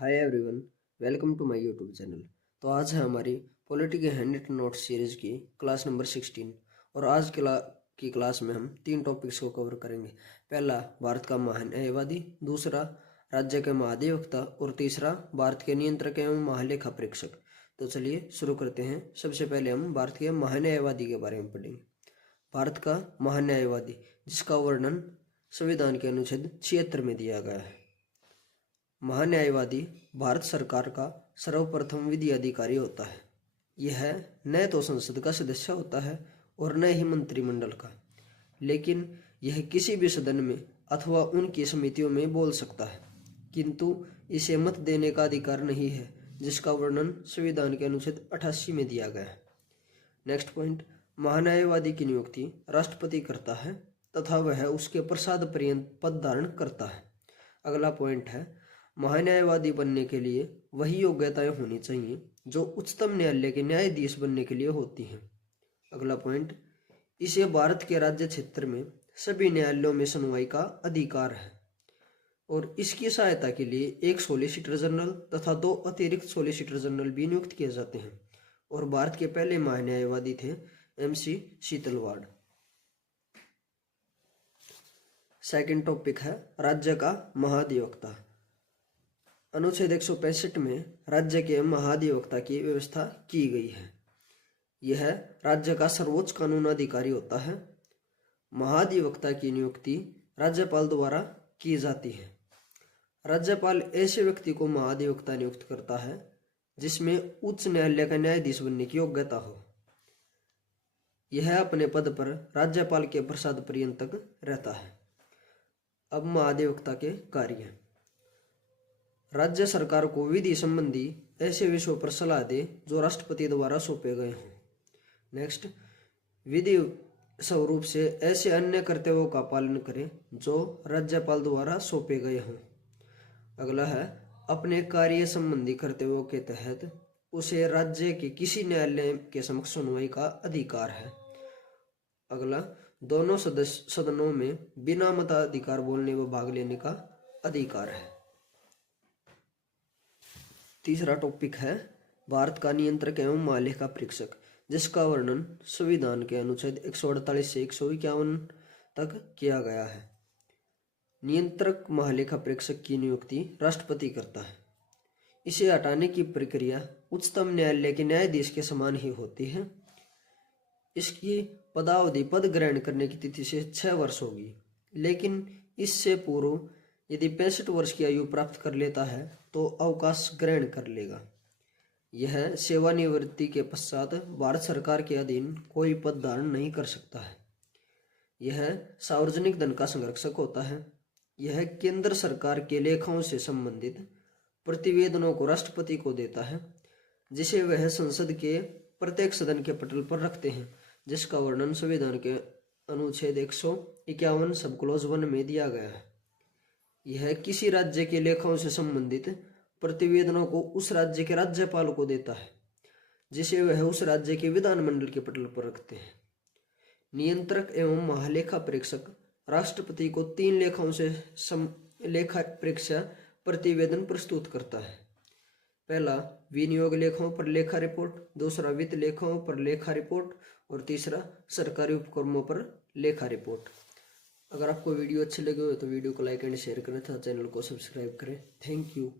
Hi everyone, welcome to my YouTube channel. तो आज है हमारी पॉलिटी के हैंड नोट सीरीज की क्लास नंबर 16 और आज की क्लास में हम 3 टॉपिक्स को कवर करेंगे। पहला, भारत का महान्यायवादी, दूसरा राज्य के महाधिवक्ता और तीसरा भारत के नियंत्रक एवं महालेखा परीक्षक। तो चलिए शुरू करते हैं। सबसे पहले हम भारत के महान्यायवादी के बारे में पढ़ेंगे। भारत का महान्यायवादी, जिसका वर्णन संविधान के अनुच्छेद 76 में दिया गया है। महान्यायवादी भारत सरकार का सर्वप्रथम विधि अधिकारी होता है। यह न तो संसद का सदस्य होता है और न ही मंत्रिमंडल का, लेकिन यह किसी भी सदन में अथवा उनकी समितियों में बोल सकता है, किंतु इसे मत देने का अधिकार नहीं है, जिसका वर्णन संविधान के अनुच्छेद 88 में दिया गया है। नेक्स्ट पॉइंट, महान्यायवादी की नियुक्ति राष्ट्रपति करता है तथा वह उसके प्रसाद पर्यंत पद धारण करता है। अगला पॉइंट है, महान्यायवादी बनने के लिए वही योग्यताएं होनी चाहिए जो उच्चतम न्यायालय के न्यायाधीश बनने के लिए होती हैं। अगला पॉइंट, इसे भारत के राज्य क्षेत्र में सभी न्यायालयों में सुनवाई का अधिकार है और इसकी सहायता के लिए एक सॉलिसिटर जनरल तथा 2 अतिरिक्त सॉलिसिटर जनरल भी नियुक्त किए जाते हैं और भारत के पहले महान्यायवादी थे MC शीतलवाड़। सेकंड टॉपिक है राज्य का महाधिवक्ता। अनुच्छेद 165 में राज्य के महाधिवक्ता की व्यवस्था की गई है। यह राज्य का सर्वोच्च कानून अधिकारी होता है। महाधिवक्ता की नियुक्ति राज्यपाल द्वारा की जाती है। राज्यपाल ऐसे व्यक्ति को महाधिवक्ता नियुक्त करता है जिसमें उच्च न्यायालय का न्यायाधीश बनने की योग्यता हो। यह अपने पद पर राज्यपाल के प्रसाद पर्यंत तक रहता है। अब महाधिवक्ता के कार्य। राज्य सरकार को विधि संबंधी ऐसे विषयों पर सलाह दे जो राष्ट्रपति द्वारा सौंपे गए हों। नेक्स्ट, विधि स्वरूप से ऐसे अन्य कर्तव्यों का पालन करे जो राज्यपाल द्वारा सौंपे गए हों। अगला है, अपने कार्य संबंधी कर्तव्यों के तहत उसे राज्य के किसी न्यायालय के समक्ष सुनवाई का अधिकार है। अगला, दोनों सदनों में बिना मताधिकार बोलने व भाग लेने का अधिकार है। तीसरा टॉपिक है भारत का नियंत्रक एवं महालेखा परीक्षक, जिसका वर्णन संविधान के अनुच्छेद 148 से 151 तक किया गया है। नियंत्रक महालेखा परीक्षक की नियुक्ति राष्ट्रपति करता है। इसे हटाने की प्रक्रिया उच्चतम न्यायालय के न्यायाधीश के समान ही होती है। इसकी पदावधि पद ग्रहण करने की तिथि से 6 वर्ष होगी, लेकिन इससे पूर्व यदि 65 वर्ष की आयु प्राप्त कर लेता है तो अवकाश ग्रहण कर लेगा। यह सेवानिवृत्ति के पश्चात भारत सरकार के अधीन कोई पद धारण नहीं कर सकता है। यह सार्वजनिक धन का संरक्षक होता है। यह केंद्र सरकार के लेखाओं से संबंधित प्रतिवेदनों को राष्ट्रपति को देता है, जिसे वह संसद के प्रत्येक सदन के पटल पर रखते हैं, जिसका वर्णन संविधान के अनुच्छेद 151 सब क्लॉज 1 में दिया गया है। यह किसी राज्य के लेखाओं से संबंधित प्रतिवेदनों को उस राज्य के राज्यपाल को देता है, जिसे वह उस राज्य के विधानमंडल के पटल पर रखते हैं। नियंत्रक एवं महालेखा परीक्षक राष्ट्रपति को 3 लेखाओं से लेखा परीक्षा प्रतिवेदन प्रस्तुत करता है। पहला, विनियोग लेखाओं पर लेखा रिपोर्ट, दूसरा वित्त लेखाओं पर लेखा रिपोर्ट और तीसरा सरकारी उपक्रमों पर लेखा रिपोर्ट। अगर आपको वीडियो अच्छे लगे हो तो वीडियो को लाइक एंड शेयर करें तथा चैनल को सब्सक्राइब करें। Thank you.